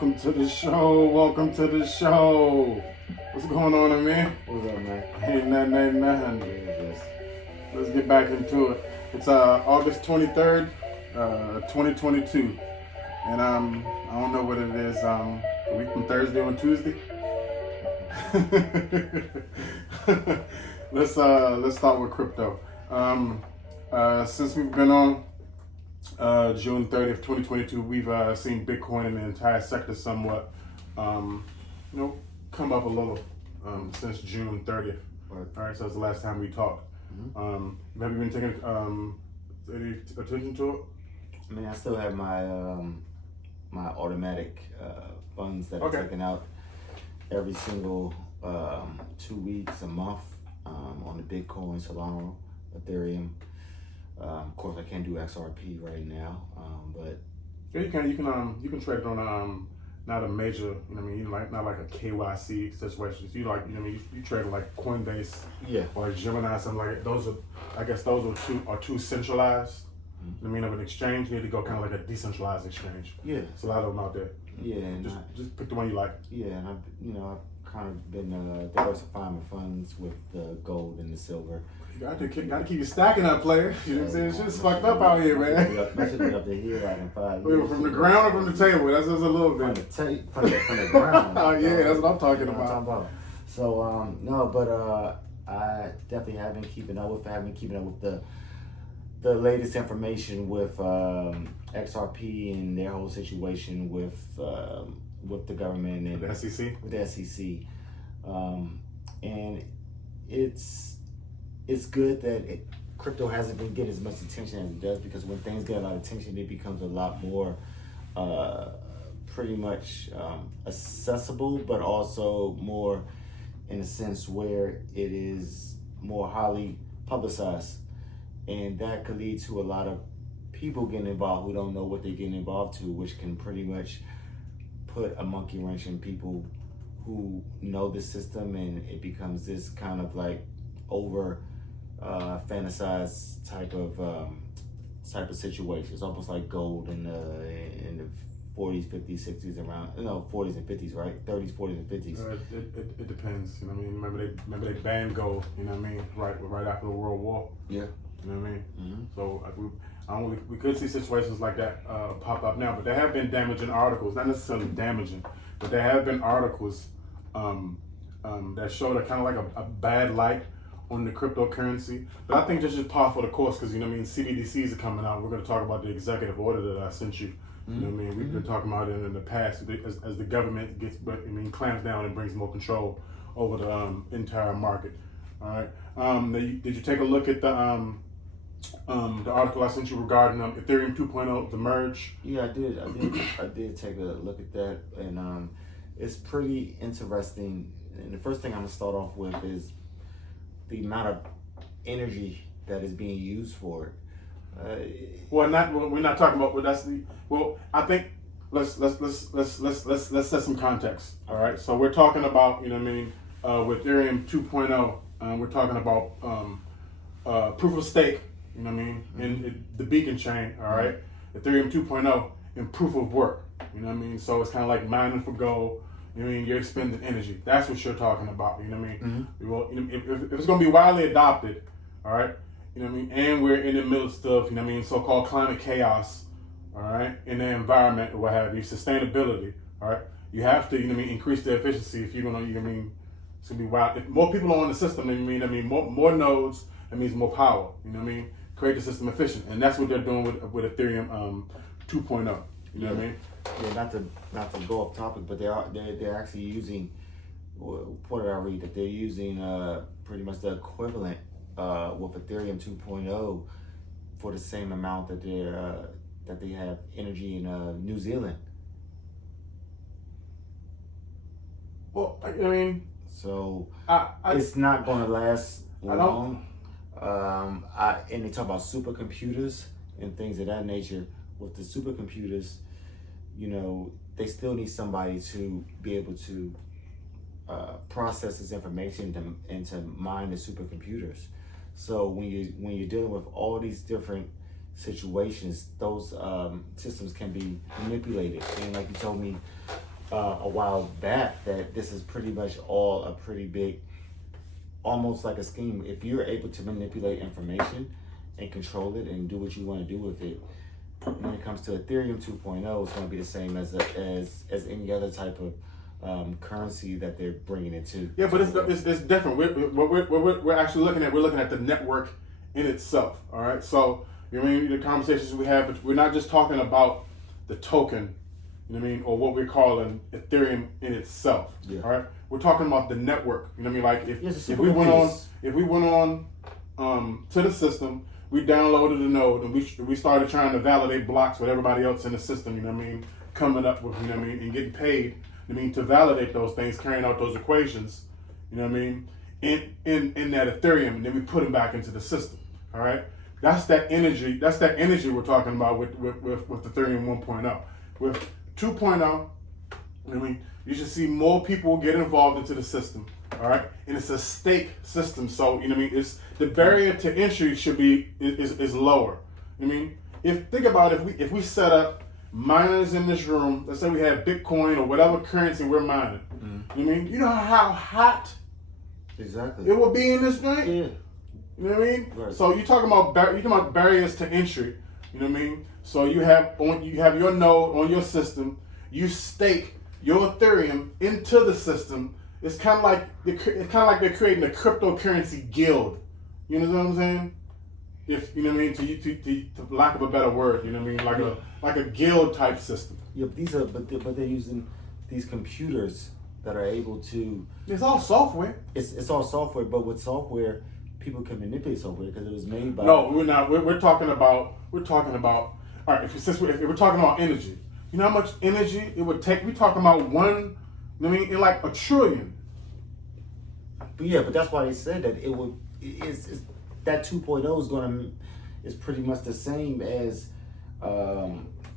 Welcome to the show. Welcome to the show. What's going on, man? What's up, man? Ain't nothing. Let's get back into it. It's August 23rd, 2022. And I don't know what it is, a week from Thursday on Tuesday. Let's start with crypto. Since we've been on June 30th, 2022, we've seen Bitcoin and the entire sector somewhat, come up a little since June 30th. All right, so that's the last time we talked. Mm-hmm. Have you been taking any attention to it? I mean, I still have my my automatic funds that are taken out every single 2 weeks, a month, on the Bitcoin, Solana, Ethereum. Of course, I can't do XRP right now, but yeah, you can trade it on not a major, not like a KYC situation. So you trade it like Coinbase, or Gemini, something like that. Those are too centralized. Mm-hmm. Of an exchange, you need to go kind of like a decentralized exchange. Yeah, there's a lot of them out there. Yeah, and just pick the one you like. Yeah, and I've kind of been diversifying my funds with the gold and the silver. You gotta keep you stacking up, player. You know what I'm saying? Shit's fucked up out here, man. That should be up to here like in 5 years. From the ground or from the table? That's just a little bit. From the ground. Oh yeah, that's what I'm talking about. So I definitely have been keeping up with the latest information with XRP and their whole situation with the government and the SEC. With the SEC, and it's good that crypto hasn't been getting as much attention as it does, because when things get a lot of attention, it becomes a lot more pretty much accessible, but also more in a sense where it is more highly publicized. And that could lead to a lot of people getting involved who don't know what they're getting involved to, which can pretty much put a monkey wrench in people who know the system, and it becomes this kind of like over fantasized type of situation. It's almost like gold in the 40s, 50s, 60s, around 40s and 50s, right? 30s, 40s, and 50s. It depends. Remember they banned gold. Right after the World War. Yeah. You know what I mean? Mm-hmm. So we could see situations like that pop up now, but there have been damaging articles, not necessarily damaging, but there have been articles that showed a kind of like a bad light on the cryptocurrency. But I think this is par for the course, because CBDCs are coming out. We're going to talk about the executive order that I sent you. Mm-hmm. We've been talking about it in the past as the government clamps down and brings more control over the entire market. All right. Did you take a look at the article I sent you regarding Ethereum 2.0, the merge? Yeah, I did. I did take a look at that, and it's pretty interesting. And the first thing I'm gonna start off with is the amount of energy that is being used for it. We're not talking about. I think let's set some context. All right. So we're talking about with Ethereum 2.0. We're talking about proof of stake. In the beacon chain. All right. Ethereum 2.0 and proof of work. So it's kind of like mining for gold. You're expending energy. That's what you're talking about. Well, if it's going to be widely adopted, all right. And we're in the midst of so-called climate chaos, all right, in the environment or what have you, sustainability, all right. You have to increase the efficiency if you're gonna it's gonna be wild. If more people are on the system, more nodes. That means more power. Create the system efficient, and that's what they're doing with Ethereum 2.0. You know what I mean? Yeah, not to go off topic, but they're actually using. What did I read? That they're using pretty much the equivalent with Ethereum 2.0 for the same amount that they have energy in New Zealand. Well, so it's not going to last long. And they talk about supercomputers and things of that nature. With the supercomputers, they still need somebody to be able to process this information and to mine the supercomputers. So when you're dealing with all these different situations, those systems can be manipulated. And like you told me, a while back that this is pretty much all a pretty big, almost like a scheme. If you're able to manipulate information and control it and do what you want to do with it, when it comes to Ethereum 2.0, it's going to be the same as any other type of currency that they're bringing it to. Yeah, but it's different. We're actually looking at the network in itself. All right, so you know what I mean, the conversations we have, but we're not just talking about the token, you know what I mean, or what we're calling Ethereum in itself. Yeah. All right, we're talking about the network. You know what I mean, like if we went on to the system, we downloaded a node and we started trying to validate blocks with everybody else in the system. You know what I mean, coming up with, you know what I mean, and getting paid, you know what I mean, to validate those things, carrying out those equations. You know what I mean, in that Ethereum, and then we put them back into the system. All right, that's that energy. That's that energy we're talking about with Ethereum 1.0. With 2.0, I mean, you should see more people get involved into the system. All right, and it's a stake system, so you know what I mean. It's the barrier to entry should be is lower. I mean, think about if we set up miners in this room. Let's say we have Bitcoin or whatever currency we're mining. Mm-hmm. You know what I mean, you know how hot exactly it will be in this joint. Yeah. You know what I mean? Right. So you're talking about barriers to entry. You know what I mean? So you have your node on your system. You stake your Ethereum into the system. It's kind of like they're creating a cryptocurrency guild. You know what I'm saying? If you know what I mean, to lack of a better word, you know what I mean, like a guild type system. Yeah, but they're using these computers that are able to. It's all software. It's all software, but with software, people can manipulate software because it was made by. No, we're not. We're talking about. All right, if we're talking about energy, you know how much energy it would take? We're talking about one. I mean, in like a trillion. But yeah, but that's why they said that it would. It's that 2.0 is pretty much the same as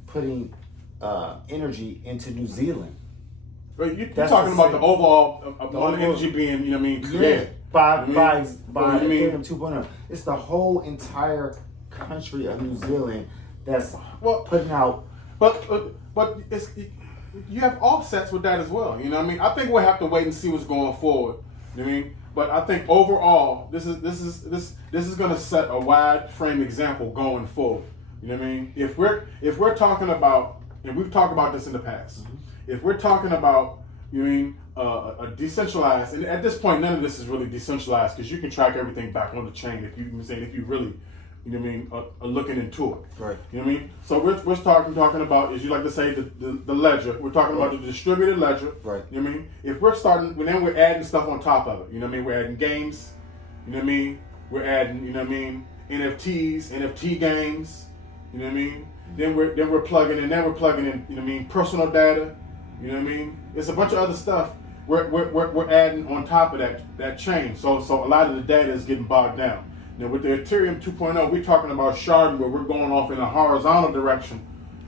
putting energy into New Zealand. But you're talking about the overall energy being, you know what I mean, created. Yeah, by Ethereum 2.0. It's the whole entire country of New Zealand that's putting out. But it's you have offsets with that as well. You know what I mean? I think we'll have to wait and see what's going forward. You know what I mean? But I think overall, this is going to set a wide frame example going forward. You know what I mean? If we're talking about, and we've talked about this in the past, if we're talking about, you mean a decentralized, and at this point, none of this is really decentralized because you can track everything back on the chain if you really, you know what I mean, are looking into it. Right. You know what I mean? So we're talking about, as you like to say, the ledger. We're talking about the distributed ledger. Right. You know what I mean? If we're starting, then we're adding stuff on top of it. You know what I mean? We're adding games. You know what I mean? We're adding, you know what I mean, NFTs, NFT games. You know what I mean? Then we're plugging in, you know what I mean, personal data. You know what I mean? It's a bunch of other stuff we're adding on top of that chain. So a lot of the data is getting bogged down. Now with the Ethereum 2.0, we're talking about sharding where we're going off in a horizontal direction,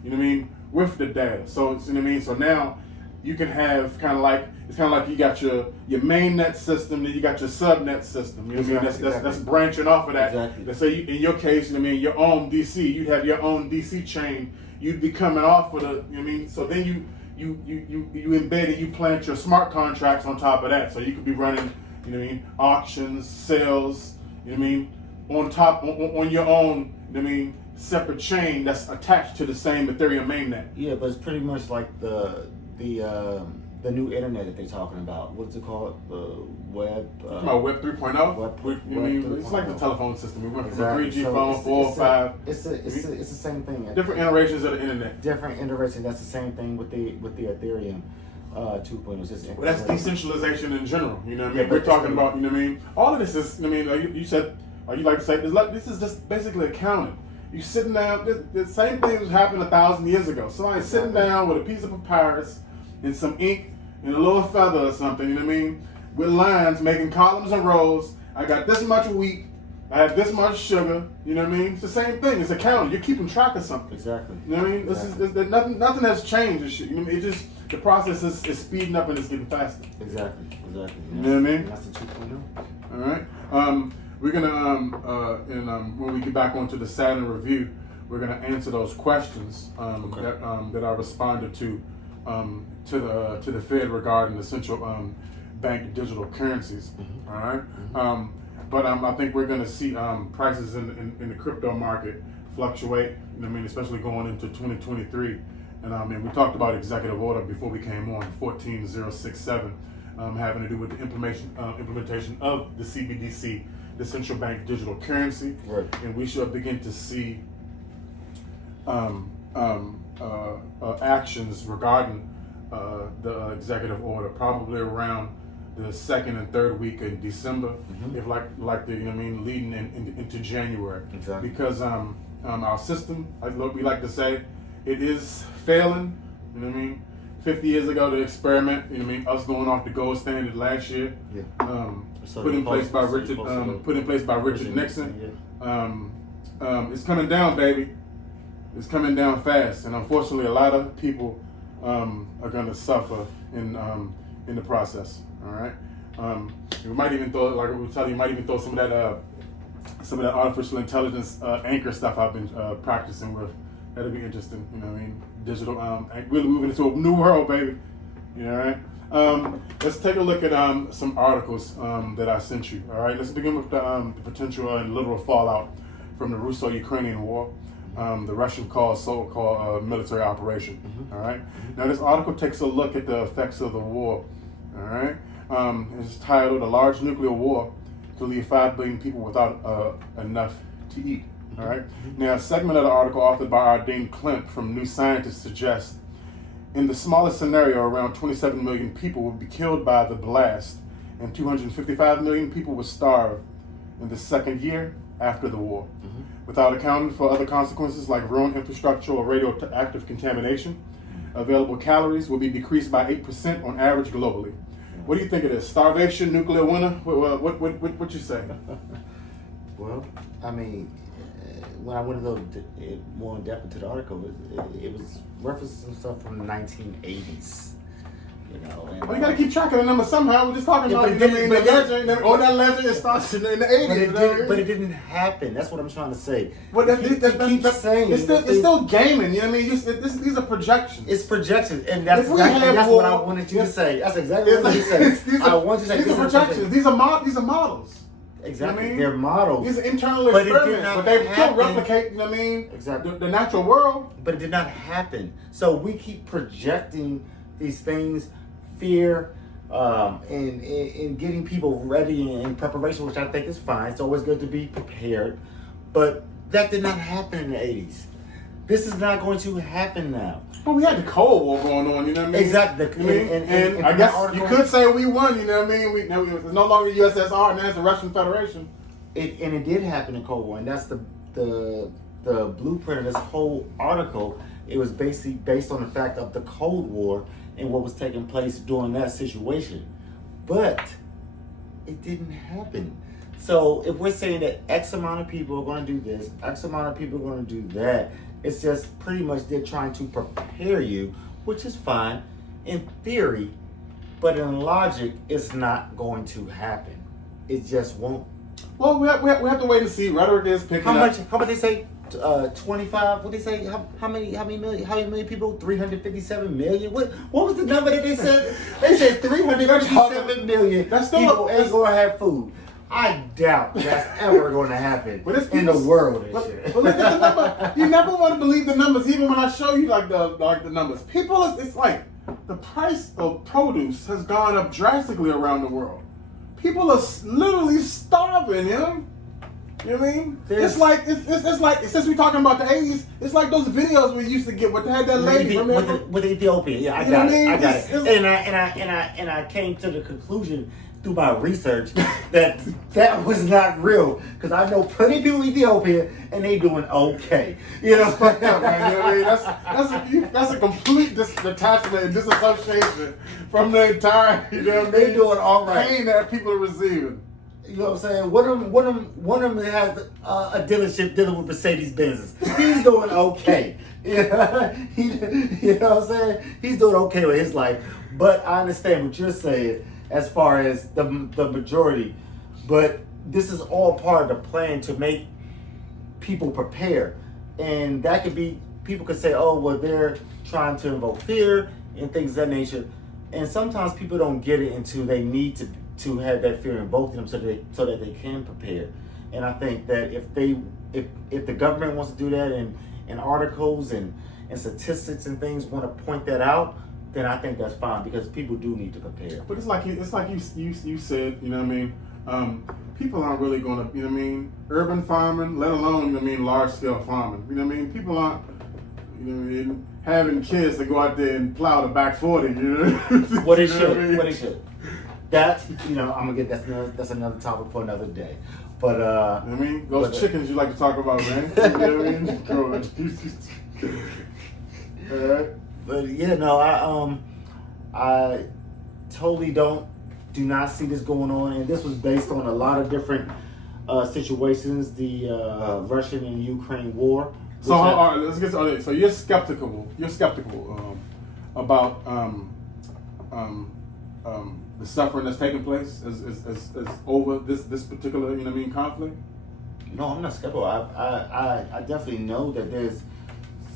you know what I mean, with the data. So it's, you know what I mean? So now you can have it's kind of like you got your main net system, then you got your subnet system. You know what I mean? That's branching off of that. Exactly. Let's say in your case, you know what I mean, your own DC, you'd have your own DC chain. You'd be coming off with you know what I mean? So then you embed and you plant your smart contracts on top of that. So you could be running, you know what I mean, auctions, sales, you know what I mean, on top on your own, you know what I mean, separate chain that's attached to the same Ethereum mainnet. Yeah, but it's pretty much like the new internet that they're talking about. What's it called? The web. About Web 3.0. It's like the telephone system. We went from a 3G phone, 4, 5. It's the same thing. Different iterations of the internet. Different iterations. That's the same thing with the Ethereum 2.0. Well, that's decentralization in general. You know what I mean? Yeah, We're talking about, you know what I mean? All of this is, you know what I mean, you said, or you like to say, this is just basically accounting. You sitting down, the same thing was happening 1,000 years ago. Somebody's sitting down with a piece of papyrus and some ink and a little feather or something, you know what I mean? With lines, making columns and rows. I got this much wheat. I have this much sugar. You know what I mean? It's the same thing. It's accounting. You're keeping track of something. Exactly. You know what I mean? Exactly. Nothing has changed. You know what I mean? It just, the process is speeding up and it's getting faster. Exactly. You know what I mean? That's the 2.0. All right. We're gonna when we get back onto the Saturn review, we're gonna answer those questions that I responded to to the Fed regarding the central bank digital currencies. All right, but I think we're going to see prices in the crypto market fluctuate. You know what I mean, especially going into 2023. And we talked about executive order before we came on 14067, having to do with the implementation of the CBDC, the central bank digital currency, right. And we should begin to see actions regarding the executive order probably around the second and third week in December, if like the, you know what I mean, leading into January. Exactly. Because our system, like we like to say, it is failing. You know what I mean? 50 years ago, the experiment. You know what I mean? Us going off the gold standard last year. Yeah. Put in place by Richard Nixon. Yeah. It's coming down, baby. It's coming down fast, and unfortunately, a lot of people are going to suffer in the process. All right. We might even throw, like we tell you, might even throw some of that artificial intelligence anchor stuff I've been practicing with. That'll be interesting. You know what I mean? Digital. We're moving into a new world, baby. You know, right? Let's take a look at some articles that I sent you. All right. Let's begin with the potential and literal fallout from the Russo-Ukrainian War. The Russian so-called military operation. All right. Now, this article takes a look at the effects of the war. All right. It's titled "A Large Nuclear War to Leave 5 Billion People Without Enough to Eat." All right. Now, a segment of the article authored by Ardeen Klimt from New Scientist suggests, in the smallest scenario, around 27 million people would be killed by the blast, and 255 million people would starve in the second year after the war, without accounting for other consequences like ruined infrastructure or radioactive contamination. Available calories will be decreased by 8% on average globally. What do you think of this? Starvation, nuclear winter? What you say? Well, I mean, when I went a little more in depth into the article, it was referencing some stuff from the 1980s. You know, and, well, you gotta keep track of the numbers somehow. We're just talking about that legend. It starts in the 80s. But it didn't happen. That's what I'm trying to say. Well, saying it's still gaming. You know what I mean? These are projections. It's projections, and that's what I wanted you to say. That's exactly what you said. I want you to say these are projections. These are models. Exactly, you know they're models. These are internal experiments, but they still replicate. You know what I mean? Exactly. The natural world. But it did not happen. So we keep projecting these things. Fear, and getting people ready in preparation, which I think is fine. It's always good to be prepared. But that did not happen in the 80s. This is not going to happen now. Well, we had the Cold War going on, you know what I mean? Exactly. And I guess you could say we won, you know what I mean? It's no longer USSR, now it's the Russian Federation. It did happen in Cold War, and that's the blueprint of this whole article. It was basically based on the fact of the Cold War and what was taking place during that situation. But it didn't happen. So if we're saying that X amount of people are going to do this, X amount of people are going to do that, it's just pretty much they're trying to prepare you, which is fine in theory, but in logic, it's not going to happen. It just won't. Well, we have to wait and see. Rhetoric is picking up. How much they say? 25. What they say? How many million people? 357 million. What was the number that they said? They said 357 million. That's still people ain't gonna have food. I doubt that's ever going to happen in the world. But look at the number. You never want to believe the numbers, even when I show you the numbers. People, it's like the price of produce has gone up drastically around the world. People are literally starving, you know? You know what I mean? It's like since we're talking about the 80s, it's like those videos we used to get where they had that lady with Ethiopia. Yeah, I got it. And I came to the conclusion through my research that was not real, because I know plenty of people in Ethiopia and they doing okay. You know, man, you know what I mean? That's a complete detachment and disassociation from the entire, you know what I mean? They doing all right. Pain that people are receiving. You know what I'm saying? One of them has a dealership dealing with Mercedes Benz. He's doing okay. You know what I'm saying? He's doing okay with his life. But I understand what you're saying as far as the majority. But this is all part of the plan to make people prepare. And that could be, people could say, oh, well, they're trying to invoke fear. and things of that nature. And sometimes people don't get it until they need to have that fear in both of them so that they can prepare. And I think that if the government wants to do that and articles and statistics and things want to point that out, then I think that's fine, because people do need to prepare. But it's like you said, you know what I mean? People aren't really going to, you know what I mean, urban farming, let alone, you know what I mean, large scale farming. You know what I mean? People aren't, you know what I mean, having kids to go out there and plow the back 40, you know? What it should. That, you know, I'm gonna get that's another topic for another day. But you know what I mean? Those chickens you like to talk about, man. You know what I mean? Go on. All right. But yeah, no, I totally do not see this going on, and this was based on a lot of different situations. The Russian and Ukraine war. So all right, let's get to it. So you're skeptical. About the suffering that's taking place as over this particular, you know what I mean, conflict. No, I'm not skeptical. I definitely know that there's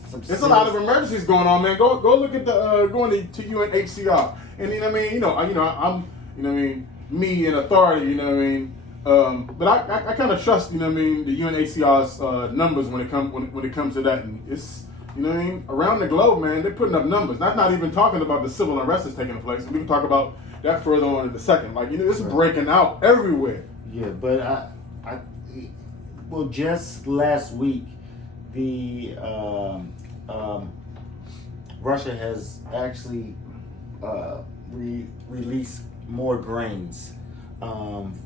some. There's a lot of emergencies going on, man. Go look at the going to UNHCR, and you know what I mean. I'm you know what I mean, me in authority, you know what I mean. But I kind of trust, you know what I mean, the UNHCR's numbers when it comes to that, and it's, you know what I mean, around the globe, man, they're putting up numbers. That's not even talking about the civil unrest that's taking place. We can talk about that further on in a second. Like, you know, it's breaking out everywhere. Yeah, but well, just last week, the Russia has actually released more grains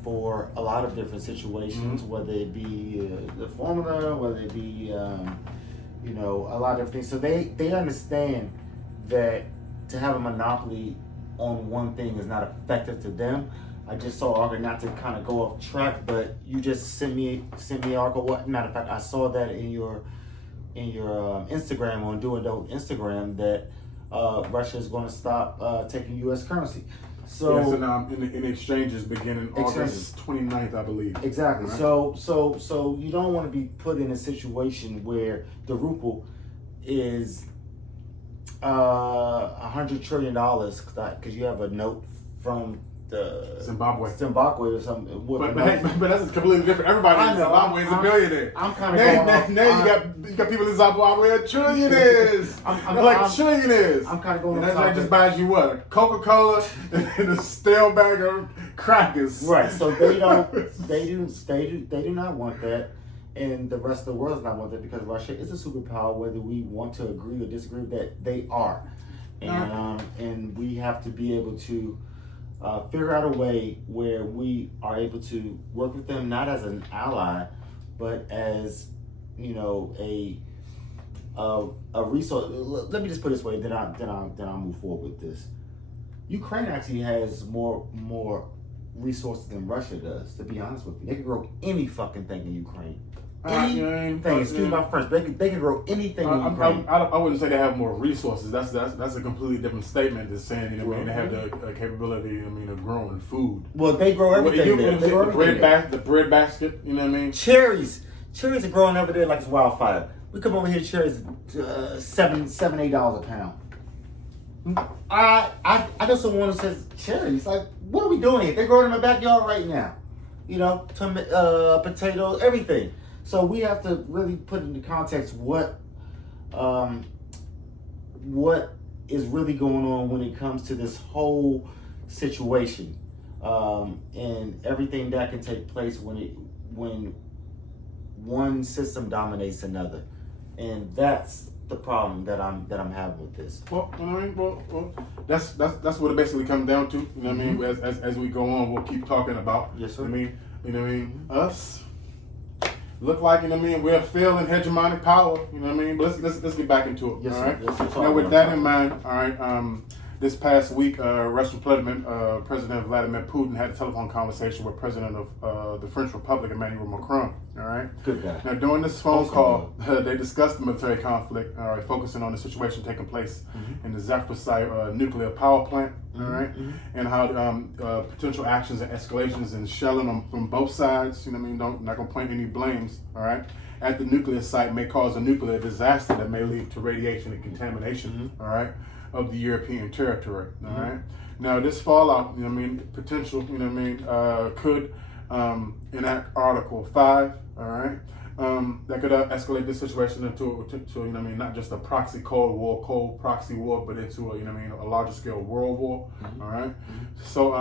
for a lot of different situations, whether it be the formula, whether it be you know, a lot of things. So they understand that to have a monopoly on one thing is not effective to them. I just saw an article, not to kind of go off track, but you just sent me an article. Matter of fact, I saw that in your Instagram, on Doing Dope Instagram, that Russia is going to stop taking U.S. currency. So yes, and in exchanges beginning August 29th, I believe. Exactly. Right? So you don't want to be put in a situation where the ruble is $100 trillion because you have a note from the Zimbabwe or something. But that's completely different. Everybody in Zimbabwe is a billionaire. I'm kind of going off. Now you got people in Zimbabwe are trillionaires. I'm trillionaires. I'm kind of going. And that just buys you what? A Coca-Cola and a stale bag of crackers. Right. So they do not want that, and the rest of the world does not want that, because Russia is a superpower, whether we want to agree or disagree that they are, and we have to be able to figure out a way where we are able to work with them, not as an ally, but as, you know, a resource. Let me just put it this way, then I'll move forward with this. Ukraine actually has more resources than Russia does, to be honest with you. They can grow any fucking thing in Ukraine. Anything. Excuse my French. They can grow anything in Ukraine. I wouldn't say they have more resources. That's a completely different statement than saying, you know, they have the capability, I mean, of growing food. Well, they grow everything there. They grow the bread basket, you know what I mean? Cherries are growing over there like it's wildfire. We come over here, cherries $7-8 a pound. I know someone who says cherries. Like, what are we doing here? They're growing in my backyard right now. You know, potatoes, everything. So we have to really put into context what is really going on when it comes to this whole situation, and everything that can take place when one system dominates another, and that's the problem that I'm having with this. Well, I mean, that's what it basically comes down to. You know what I mean? As we go on, we'll keep talking about. Yes, sir. I mean, you know what I mean? Us look like, you know what I mean, we're failing hegemonic power. You know what I mean? But let's get back into it. Yes, all right. Yes, now, with that in mind, all right. This past week, Russian President Vladimir Putin had a telephone conversation with President of the French Republic, Emmanuel Macron. All right. Good guy. Now, during this phone call, they discussed the military conflict. All right, focusing on the situation taking place in the Zaporizhzhia nuclear power plant. All right, and how potential actions and escalations and shelling from both sides. You know what I mean? Not gonna point any blames. All right. At the nuclear site may cause a nuclear disaster that may lead to radiation and contamination. All right. of the European territory. All right. Now this fallout, potential, could enact Article 5. All right. That could escalate this situation into not just a proxy cold proxy war, but into a larger scale world war. All right. So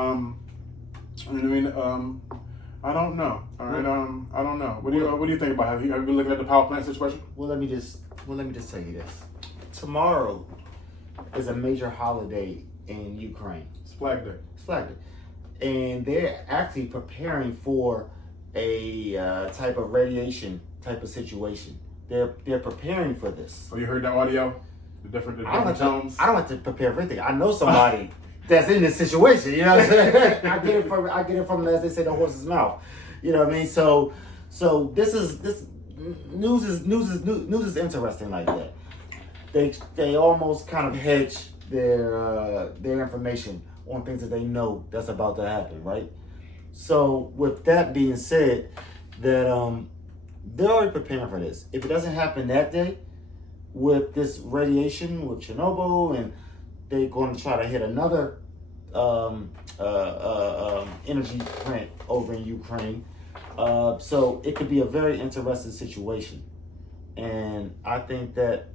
I don't know. All right. I don't know. What do you think about it? Have you been looking at the power plant situation? Well, let me just tell you this. Tomorrow is a major holiday in Ukraine. It's Flag Day. It's Flag Day, and they're actually preparing for a type of radiation type of situation. They're preparing for this. So you heard the audio, the different tones. I don't have to prepare for anything. I know somebody that's in this situation. You know what I'm saying? I get it from as they say, the horse's mouth. You know what I mean? So this news is interesting like that. They almost kind of hedge their information on things that they know that's about to happen, right? So with that being said, that they're already preparing for this. If it doesn't happen that day with this radiation with Chernobyl, and they're going to try to hit another energy plant over in Ukraine, so it could be a very interesting situation. And I think that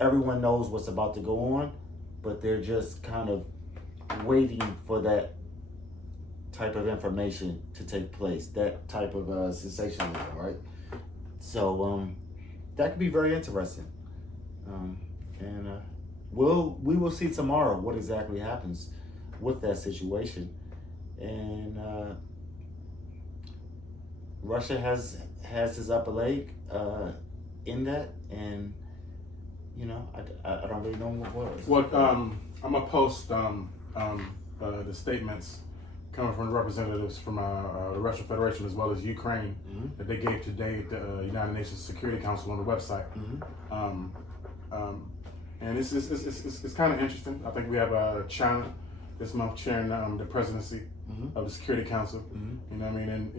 everyone knows what's about to go on, but they're just kind of waiting for that type of information to take place, that type of sensationalism, right? So that could be very interesting, and we will see tomorrow what exactly happens with that situation. And Russia has his upper leg in that, and I don't really know what. I'm gonna post the statements coming from the representatives from the Russian Federation as well as Ukraine that they gave today at the United Nations Security Council on the website. And it's kind of interesting. I think we have China this month chairing the presidency of the Security Council. You know what I mean? And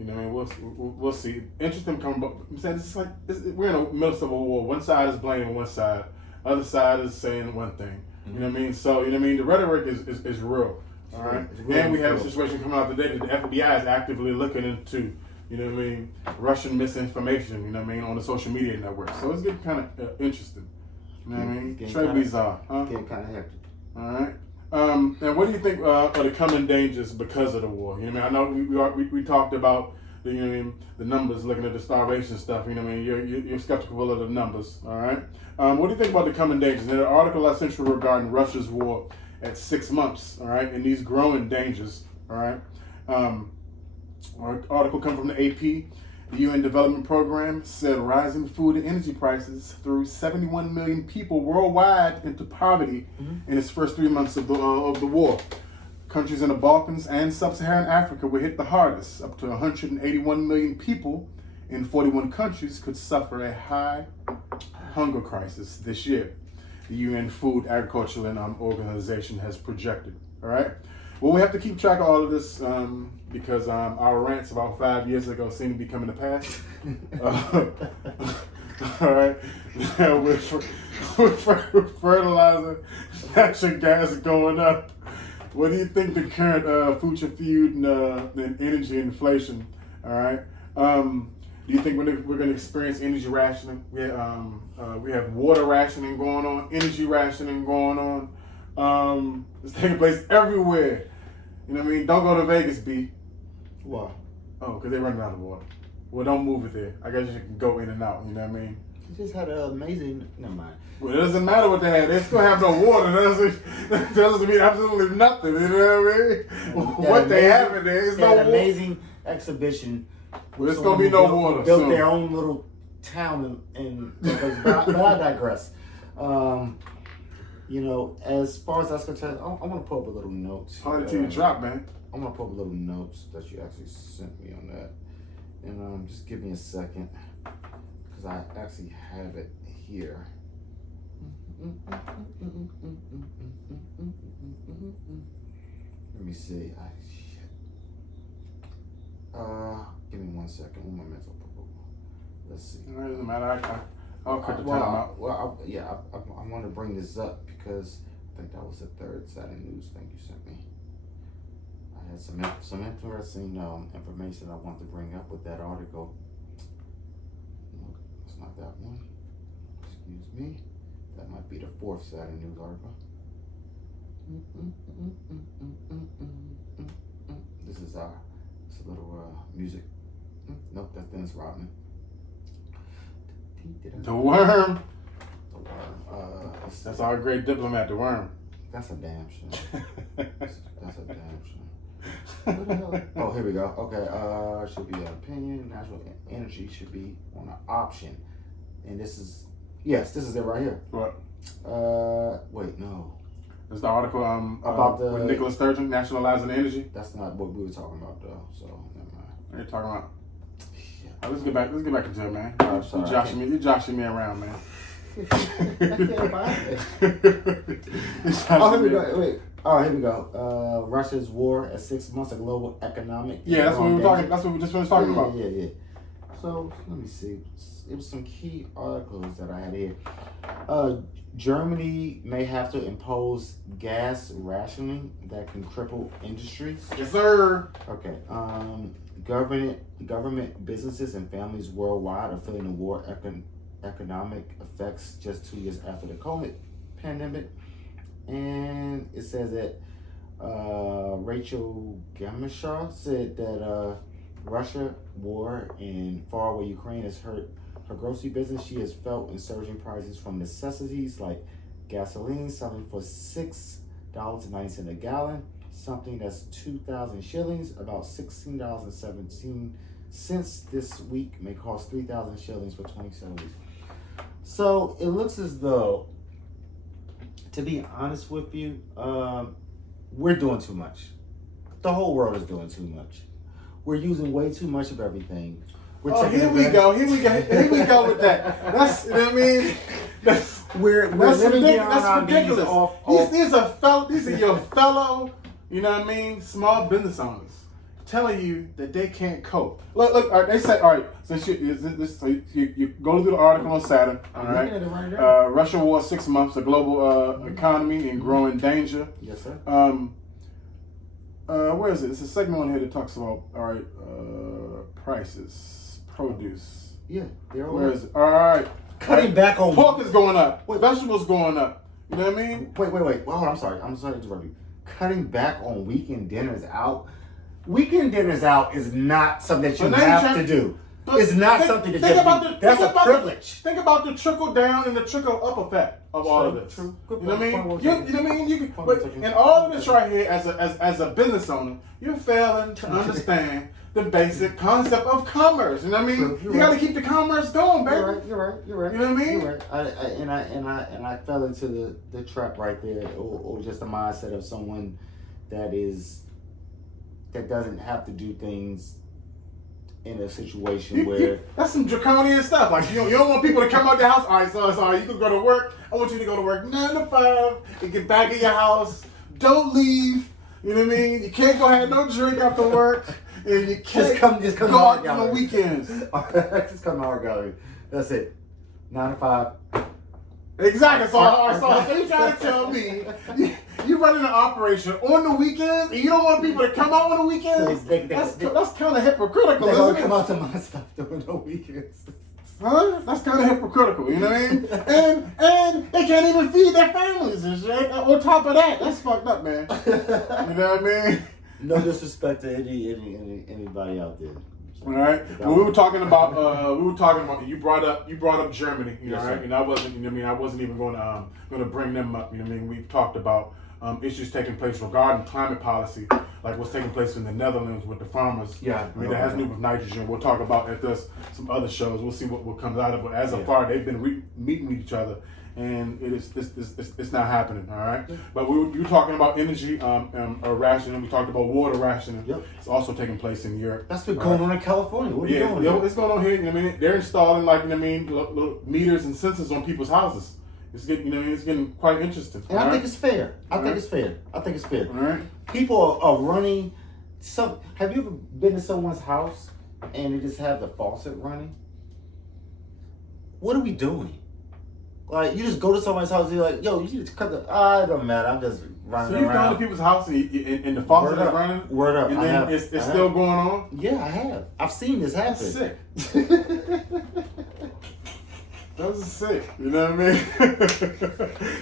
we'll see. Interesting coming, but I'm saying we're in the middle of civil war. One side is blaming one side, other side is saying one thing. You know what I mean? So the rhetoric is real. All right, and we have a situation coming out today that the FBI is actively looking into, Russian misinformation, on the social media network. So it's getting kind of interesting. You know what I mean? Très bizarre. Getting kind of hectic. All right. And what do you think are the coming dangers because of the war? I know we talked about the numbers, looking at the starvation stuff. You're skeptical of the numbers. All right. What do you think about the coming dangers? In the article I sent you regarding Russia's war at 6 months, all right, and these growing dangers, all right. Our article comes from the AP. The UN Development Program said rising food and energy prices threw 71 million people worldwide into poverty in its first 3 months of the war. Countries in the Balkans and Sub-Saharan Africa were hit the hardest. Up to 181 million people in 41 countries could suffer a high hunger crisis this year. The UN Food, Agriculture, and Organization has projected. All right. Well, we have to keep track of all of this because our rants about 5 years ago seem to be coming to pass. All right. With fertilizer, natural gas going up. What do you think the current future feud and energy inflation? All right. Do you think we're going to experience energy rationing? We have water rationing going on, energy rationing going on. It's taking place everywhere. You know what I mean? Don't go to Vegas, B. Why? Oh, because they're running out of water. Well, don't move it there. I guess you can go in and out. You know what I mean? You just had an amazing. Never mind. Well, it doesn't matter what they had. They're still have no water. That doesn't mean absolutely nothing. You know what I mean? What they have in there is no water. Amazing exhibition. Well, it's gonna be no water. Built their own little town but I digress. As far as that's concerned, I want to pull up a little notes. Hard to drop, man. I want to pull up a little notes that you actually sent me on that, and just give me a second because I actually have it here. Let me see. Give me 1 second. 1 more minute. Let's see. It doesn't matter. I'll cut the time out. I want to bring this up because think that was the third Saturday news thing you sent me. I had some interesting information I wanted to bring up with that article. No, it's not that one. Excuse me. That might be the fourth Saturday news article. This is it's a little music. Nope, that's Dennis Rodman. The Worm. The Worm. That's our great diplomat, the Worm. That's a damn shame. That's a damn shame. What the hell? Oh, here we go. Okay, should be an opinion. National energy should be on an option. And this is this is it right here. What? Wait, no. That's the article about with Nicola Sturgeon, Nationalizing Energy. That's not what we were talking about though. So never mind. What are you talking about? Yeah. Let's get back into it, man. I'm sorry, You're joshing me around, man. I can't find it. Oh, here we go. Wait. Oh, here we go. Russia's war at 6 months of global economic. Yeah, that's what we were talking. That's what we just finished talking about. Yeah. So let me see. It was some key articles that I had here. Germany may have to impose gas rationing that can cripple industries. Yes, sir. Okay. Government, businesses, and families worldwide are feeling the war economic effects just 2 years after the COVID pandemic. And it says that Rachel Gamishaw said that Russia war in faraway Ukraine has hurt her grocery business. She has felt in surging prices from necessities like gasoline selling for $6.90 a gallon, something that's 2,000 shillings, about $16.17 this week may cost 3,000 shillings for 27 weeks. So it looks as though, to be honest with you, we're doing too much. The whole world is doing too much. We're using way too much of everything. Here we go with that. That's, you know what I mean? We're living that's ridiculous. These are your fellow, you know what I mean, small business owners telling you that they can't cope. Look, all right, they said, all right, since you go to the article on Saturn, all right? Russia war 6 months, a global economy in growing danger. Yes, sir. Where is it? It's a segment on here that talks about, all right, prices, produce. Yeah, they're all Where is it? All right. Cutting back on pork is going up. Vegetables going up. You know what I mean? Wait. Well, I'm sorry to interrupt you. Cutting back on weekend dinners out. Weekend dinners out is not something that you have to do. It's not something that that's a privilege. Think about the trickle down and the trickle up effect of all of this. True. You know what I mean? You know what I mean? And all of this right here, as a business owner, you're failing to understand the basic concept of commerce. You know what I mean? You got to keep the commerce going, baby. You're right. You know what I mean? You're right. I fell into the trap right there, or just the mindset of someone that doesn't have to do things in a situation where that's some draconian stuff. Like you don't want people to come out the house. All right, so you can go to work. I want you to go to work 9 to 5 and get back in your house. Don't leave. You know what I mean? You can't go have no drink after work, and you can't just come go out on on the weekends. Just come to our gallery. That's it. 9 to 5. Exactly. So you trying to tell me you running an operation on the weekends and you don't want people to come out on the weekends? That's kind of hypocritical, isn't isn't it? it? Come out to my stuff during the weekends. Huh? That's kind of hypocritical, you know what I mean? And they can't even feed their families and shit. On top of that, that's fucked up, man. You know what I mean? No disrespect to anybody out there. All right. Well, we were talking about. You brought up Germany. You know, right? And I wasn't. You know, what I mean, I wasn't even going to bring them up. You know, what I mean, we've talked about issues taking place regarding climate policy, like what's taking place in the Netherlands with the farmers. Yeah. I mean, that has to do with nitrogen. We'll talk about if there's some other shows. We'll see what comes out of it. As of far, they've been meeting with each other. And it's not happening, all right? But we were talking about energy rationing. We talked about water rationing. Yep. It's also taking place in Europe. That's what's going on in California. What are you doing? Yeah, it's going on here. You know what I mean? They're installing little meters and sensors on people's houses. It's getting, it's getting quite interesting. And I think it's fair. I think it's fair. All right. People are running. Have you ever been to someone's house and they just have the faucet running? What are we doing? Like, you just go to somebody's house and you're like, yo, you need to cut the... it don't matter. I'm just running So you've gone to around. people's house and the faucet Word is up. running? Word up. And I then have. it's I still have. going on? Yeah, I have. I've seen this happen. That's sick. That's sick. You know what I mean?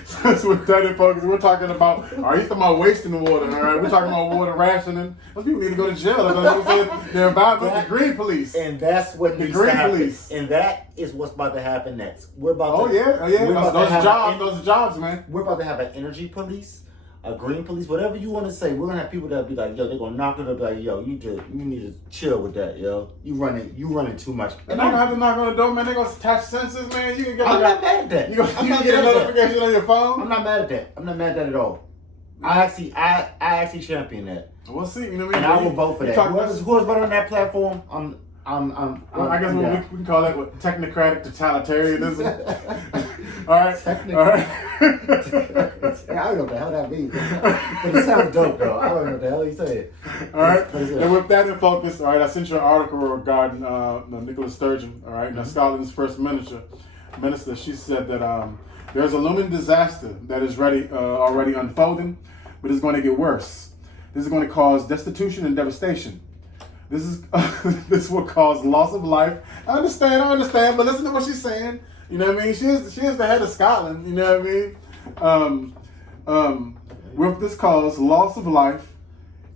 Since we're done it, folks, we're talking about, you talking about wasting the water, all right? We're talking about water rationing. Those people need to go to jail. That's what I'm saying. They're the green police. And that's what The needs green to happen. police. And that is what's about to happen next. We're about Oh, to... yeah. we're about to Those have jobs, those jobs, man. We're about to have an energy police, a green police, whatever you want to say. We're gonna have people that'll be like, yo, they're gonna knock it up, like, yo, you need to chill with that, yo. You running too much. They're not gonna have to knock on the door, man. They're gonna attach sensors, man. You can get I'm not mad at that. You can get a notification on your phone. I'm not mad at that. I'm not mad at that at all. I actually champion that. We'll see. You know what I And mean? I will vote for that. Whoever's running that platform, I guess we can call that what, technocratic totalitarianism. All right. All right. I don't know what the hell that means. But it sounds dope, though. I don't know what the hell he said. All right. And with that in focus, all right, I sent you an article regarding Nicola Sturgeon, all right, now Scotland's first minister. She said that there's a looming disaster that is already unfolding, but it's going to get worse. This is going to cause destitution and devastation. This will cause loss of life. I understand, but listen to what she's saying. You know what I mean? She is the head of Scotland. You know what I mean? Will this cause loss of life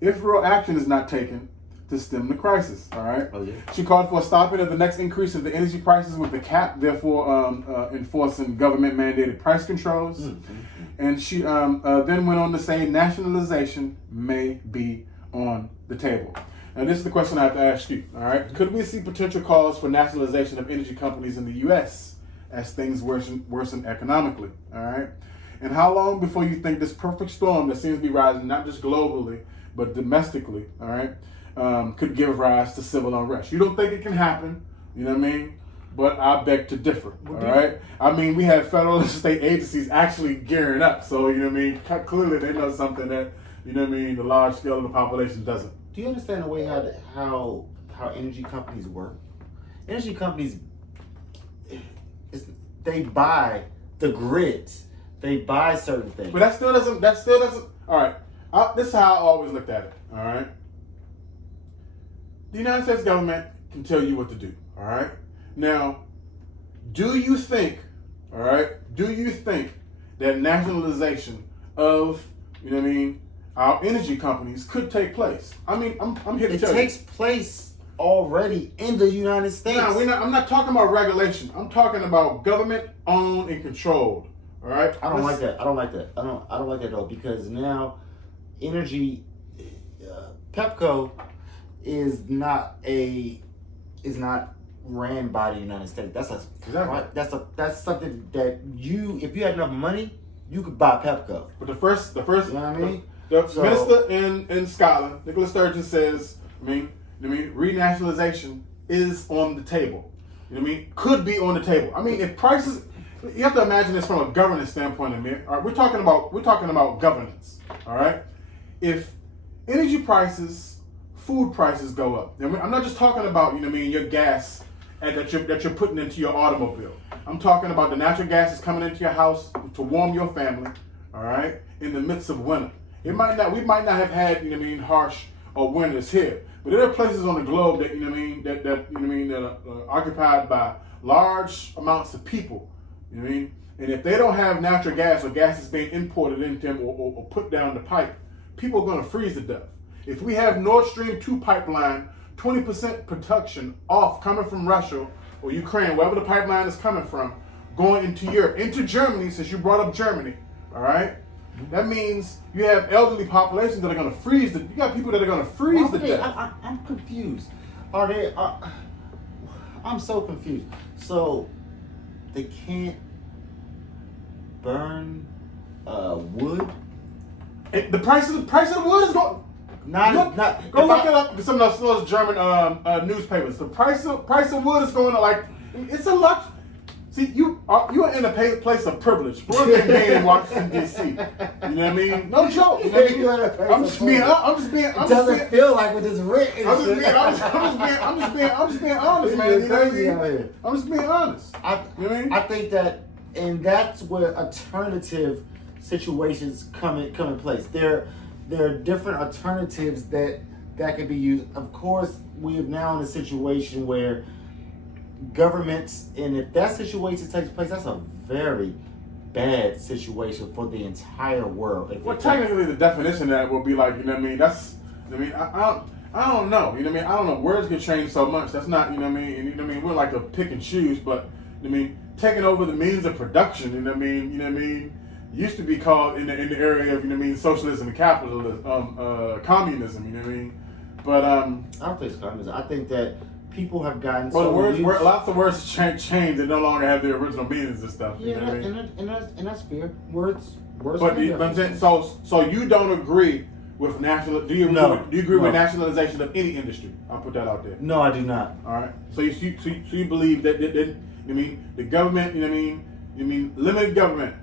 if real action is not taken to stem the crisis? All right. Oh, yeah. She called for a stopping of the next increase of the energy prices with the cap, therefore enforcing government-mandated price controls. Mm-hmm. And she then went on to say nationalization may be on the table. Now, this is the question I have to ask you. All right. Could we see potential calls for nationalization of energy companies in the U.S. as things worsen economically? All right. And how long before you think this perfect storm that seems to be rising, not just globally, but domestically, all right, could give rise to civil unrest? You don't think it can happen, you know what I mean? But I beg to differ, all right? I mean, we have federal and state agencies actually gearing up. So, you know what I mean? Clearly they know something that, you know what I mean, the large scale of the population doesn't. Do you understand the way how energy companies work? Energy companies, they buy the grids. They buy certain things. But that still doesn't, all right. This is how I always looked at it, all right? The United States government can tell you what to do, all right? Now, do you think that nationalization of, you know what I mean, our energy companies could take place? I mean, I'm here to tell you. It takes place already in the United States. No, I'm not talking about regulation. I'm talking about government owned and controlled. All right. I don't like that. I don't like that at all, because now energy, Pepco is not ran by the United States. That's something that if you had enough money, you could buy Pepco. But the first, you know what I mean? The minister in Scotland, Nicola Sturgeon, says, renationalization is on the table. You know what I mean? Could be on the table. I mean, if prices, you have to imagine this from a governance standpoint, Amir. All right, we're talking about governance. All right, if energy prices, food prices go up, and I'm not just talking about your gas that you're putting into your automobile. I'm talking about the natural gas that's coming into your house to warm your family. All right, in the midst of winter, we might not have had harsh winters here, but there are places on the globe that that are occupied by large amounts of people. You know what I mean? And if they don't have natural gas, or gas is being imported into them or put down the pipe, people are going to freeze to death. If we have Nord Stream 2 pipeline, 20% production off coming from Russia or Ukraine, wherever the pipeline is coming from, going into Europe, into Germany, since you brought up Germany, all right? That means you have elderly populations that are going to freeze. You got people that are going to freeze to death. I'm confused. I'm so confused. So they can't burn wood? The price of the wood is going. Go look it up. Some of those German newspapers. The price of wood is going to it's a lot. See, you are in a place of privilege. We're in Washington D.C. You know what I mean? No joke. You know what I mean? I'm just being. It doesn't feel like with this rent. I'm just being honest, man. You know what I mean? I'm just being honest. I think that and that's where alternative situations come in place. There are different alternatives that can be used. Of course, we are now in a situation where governments, and if that situation takes place, that's a very bad situation for the entire world. Well, technically, the definition of that will be like, you know what I mean? That's, I mean, I don't know. You know what I mean? I don't know. Words can change so much. That's not, you know what I mean? And you know what I mean? We're like a pick and choose, but you know what I mean? Taking over the means of production, you know what I mean? You know what I mean? Used to be called in the area of, you know what I mean, socialism and capitalism, communism, you know what I mean? But I don't think it's communism. I think that people have gotten well, lots of words change. They no longer have their original meanings and stuff. Yeah, you know what I mean? and that's fair. Words. But I'm saying, so you don't agree with national? Do you agree with nationalization of any industry? I'll put that out there. No, I do not. All right. So you believe that you know what I mean, the government? You know what I mean? You mean limited government?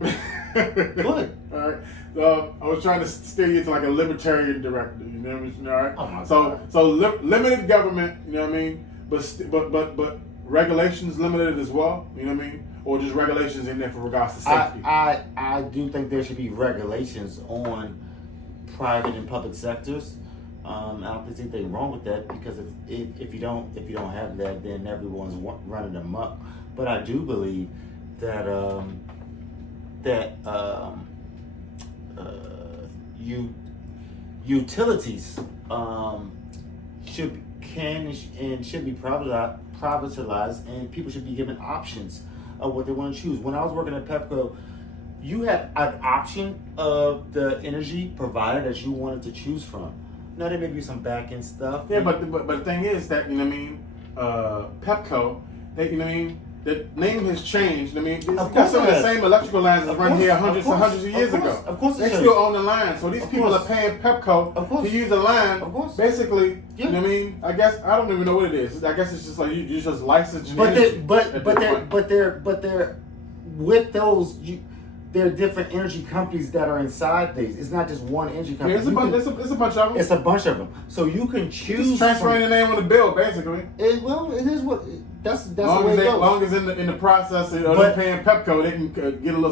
Good. All right. So I was trying to steer you to like a libertarian director. You know what I mean? All right. Oh my God. So limited government. You know what I mean? But regulations limited as well. You know what I mean? Or just regulations in there for regards to safety. I do think there should be regulations on private and public sectors. I don't think there's anything wrong with that, because if you don't have that, then everyone's running amok. But I do believe that utilities should be privatized, and people should be given options of what they want to choose. When I was working at Pepco, you had an option of the energy provider that you wanted to choose from. Now there may be some back end stuff. Yeah, but the thing is that, you know what I mean, Pepco, they, you know what I mean, the name has changed. I mean, it's got some of the same electrical lines that run here hundreds of years ago. Of course, they still own the line. So these people are paying Pepco to use the line. Of course. Basically, yeah. You know what I mean? I guess I don't even know what it is. I guess it's just like you just licensed. But they're with those. There are different energy companies that are inside these. It's not just one energy company. Yeah, it's a bunch of them. It's a bunch of them. So you can choose. Just transferring the name on the bill, basically. It is what. That's the way it goes. Long as in the process of them paying Pepco, they can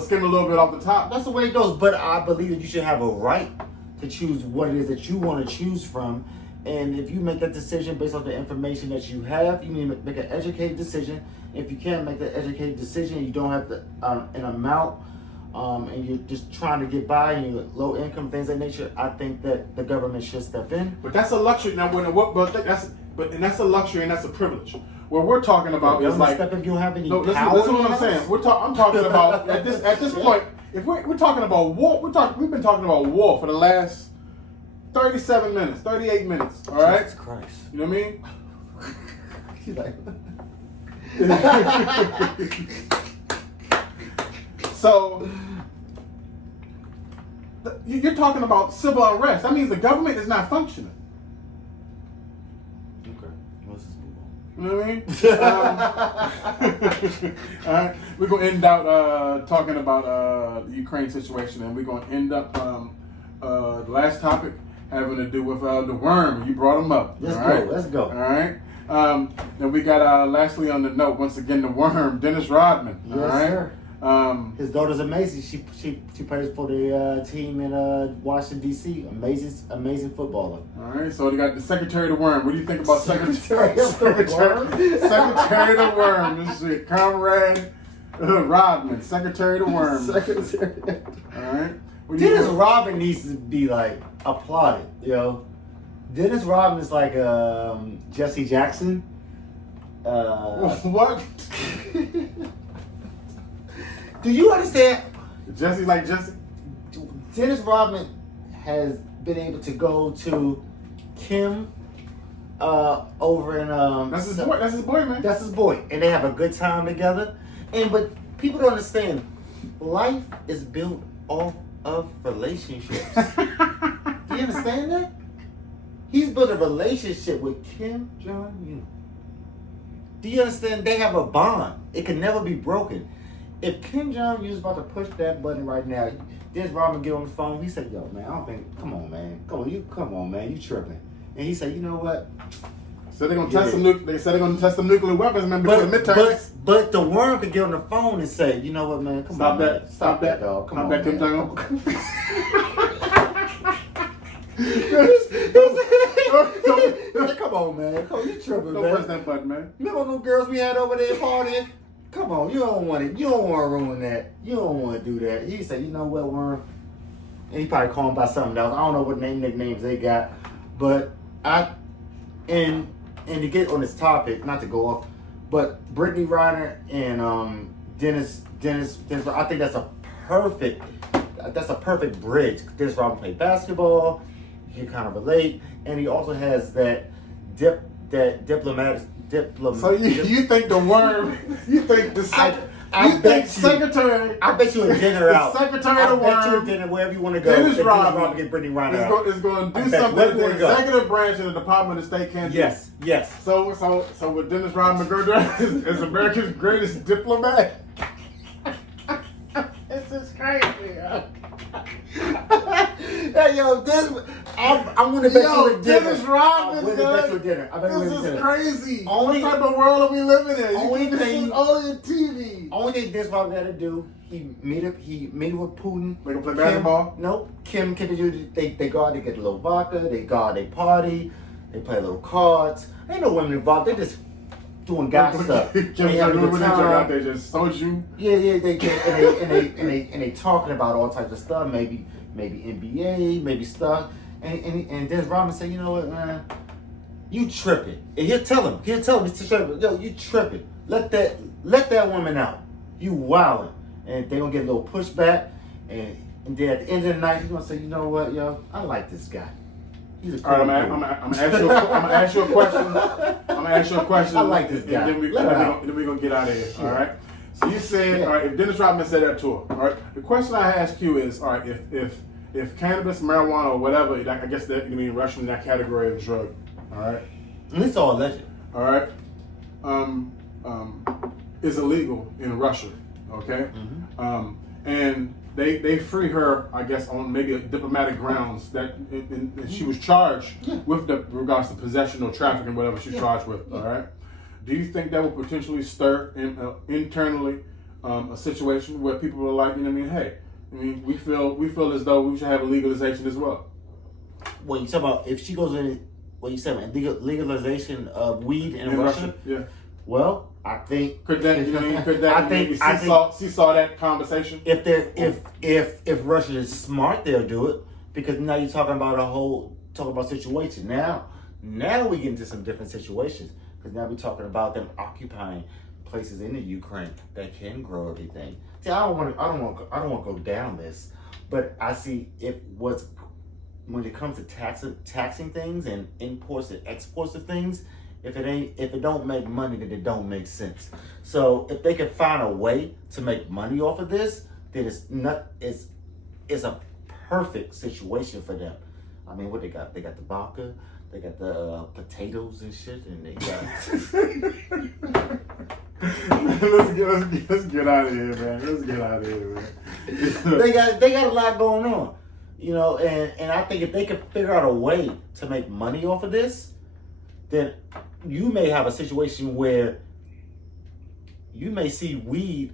skim a little bit off the top. That's the way it goes. But I believe that you should have a right to choose what it is that you want to choose from. And if you make that decision based on the information that you have, you need to make an educated decision. If you can't make that educated decision, you don't have an amount, and you're just trying to get by and you're low income, things of that nature, I think that the government should step in. But that's a luxury. Now, that's a luxury and that's a privilege. What we're talking about is like, step in, you don't have any power. Listen what I'm saying. I'm talking about at this point. If we're talking about war, we've been talking about war for the last 37 minutes, 38 minutes. All right. Jesus Christ. You know what I mean? She's like. So you're talking about civil unrest. That means the government is not functioning. Okay. Let's just move on. You know what I mean? All right. We're going to end out talking about the Ukraine situation, and we're going to end up the last topic having to do with the worm. You brought him up. Let's go. All right. Then we got lastly on the note, once again, the worm, Dennis Rodman. Yes, all right. Sir. His daughter's amazing. She plays for the team in Washington D.C. Amazing footballer. All right, so they got the Secretary of the Worm. What do you think about Secretary of the Worm? This shit, Comrade Rodman, Secretary of the Worm. Secretary. All right. Dennis Rodman needs to be like applauded. Dennis Rodman is like Jesse Jackson. What? Do you understand? Jesse like Jesse? Dennis Rodman has been able to go to Kim over in That's his boy. That's his boy, man. That's his boy, and they have a good time together. But people don't understand. Life is built off of relationships. Do you understand that? He's built a relationship with Kim Jong-un. Do you understand? They have a bond. It can never be broken. If Kim Jong-un is about to push that button right now, Dennis Rodman get on the phone. He said, "Yo, man, I don't think. Come on, man. You tripping?" And he said, "You know what? So they're gonna test some They said they're gonna test some nuclear weapons, man, before the midterms. But the worm could get on the phone and say, you know what, man, come on, man. Stop that, dog. Come on, man. Come on, man. Come on, you tripping, man. Don't press that button, man. Remember those girls we had over there partying? Come on, you don't want it. You don't want to ruin that. You don't want to do that. He said, you know what, worm? And he probably called him by something else. I don't know what nicknames they got, but and to get on this topic, not to go off, but Brittany Griner and Dennis, I think that's a perfect bridge. Dennis Rodman played basketball. He can kind of relate, and he also has that diplomatic. So you think the worm? You think the secretary? I bet you a dinner out. Secretary of the worm. I bet you a dinner wherever you want to go. Dennis Rodman get Brittany Griner out. Is going to do something that the executive branch of the Department of State can't do. Yes. So with Dennis Rodman is America's greatest diplomat. This is crazy. Hey, yo, I'm gonna bet you a dinner. Dennis Rodman, I'm gonna bet you a dinner. This is crazy. Only, what type of world are we living in? Only thing on TV. Only thing Dennis Rodman got to do, he meet up with Putin. They gonna play basketball? Nope. Kim can do. They go out, they get a little vodka. They go out, they party. They play a little cards. Ain't no women involved. They just doing guy stuff. They having a good time. They just soju. Yeah. They get and they talking about all types of stuff. Maybe NBA, maybe stuff. And Dennis Rodman say, you know what, man, you tripping. And he'll tell him, yo, you tripping. Let that woman out. You wildin'. And they gonna get a little pushback. And then at the end of the night, he's gonna say, you know what, yo, I like this guy. He's a cool all right, man. I'm gonna ask you a question. I like this guy. And then we're gonna get out of here. All right. So you said, all right, if Dennis Rodman said that to her, all right. The question I ask you is, all right, if cannabis, marijuana, or whatever, I guess that you mean Russian in that category of drug, all right. It's all alleged. All right. Is illegal in Russia, okay? Mm-hmm. And they free her, I guess, on maybe diplomatic grounds that she was charged with regards to possession or trafficking, whatever she's charged with. All right. Do you think that will potentially stir internally a situation where people are like, you know what I mean? Hey, I mean, we feel as though we should have a legalization as well. Well, you talk about if she goes in, what you said, legalization of weed in Russia? Yeah. Well, I think could that seesaw that conversation? If Russia is smart, they'll do it, because now you're talking about situation. Now we get into some different situations, because now we're talking about them occupying places in the Ukraine that can grow everything. See, I don't want to go down this, but I see when it comes to taxing things and imports and exports of things. If it don't make money, then it don't make sense. So if they can find a way to make money off of this, then it's a perfect situation for them. I mean, what they got? They got the vodka, they got the potatoes and shit, and they got. Let's get out of here, man. Let's get out of here, man. they got a lot going on, you know, and I think if they can figure out a way to make money off of this, then you may have a situation where you may see weed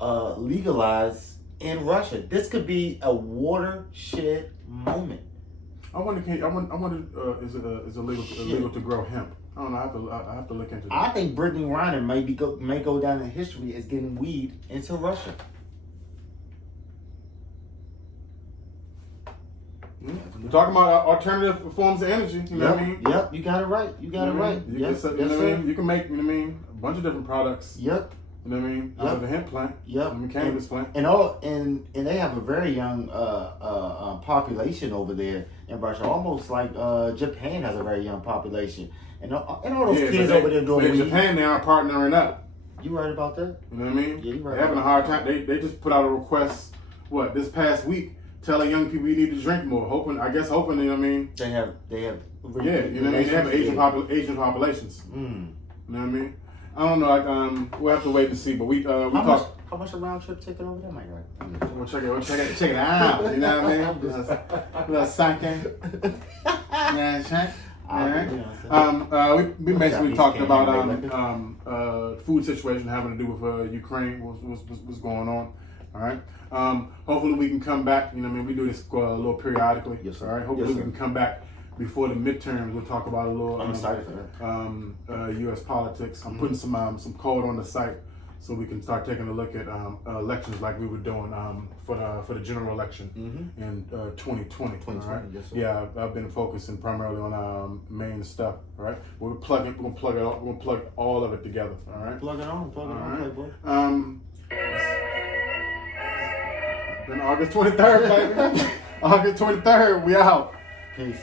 legalized in Russia. This could be a watershed moment. I wonder, is it illegal to grow hemp? I don't know. I have to look into that. I think Brittany Griner may go down in history as getting weed into Russia. We're talking about alternative forms of energy. You know what I mean? Yep, you got it right. You got it right. You know what I mean? You can make, you know what I mean, a bunch of different products. Yep. You know what I mean? Out of the hemp plant. Yep. I mean, cannabis plant. And they have a very young population over there in Russia, almost like Japan has a very young population. And all those kids over there doing in Japan, they are partnering up. You right about that? You know what I mean? Yeah, you right. They're having a hard time. They just put out a request, this past week, telling young people you need to drink more. Hoping, you know what I mean? They have. Yeah, you know what I mean? They have Asian populations. Mm. You know what I mean? I don't know. We'll have to wait to see. But how much a round trip ticket over there, Mike? Right? We'll check it out. You know what I mean? Little sake. Yeah, check. Alright. You know, We basically Japanese talked can't about handle food situation having to do with Ukraine, what's going on. All right. Hopefully we can come back. You know, what I mean, we do this a little periodically. Yes, sir. All right. Hopefully Yes, we sir. can come back before the midterms. We'll talk about a little. I'm excited for that. U.S. politics. I'm putting some code on the site so we can start taking a look at elections like we were doing for the general election in 2020. All right. Yes, sir. Yeah, I've been focusing primarily on main stuff. All right. We're gonna plug it all. We're gonna plug all of it together. All right. Plug it on, Playboy. Then August 23rd, baby. August 23rd, we out. Peace.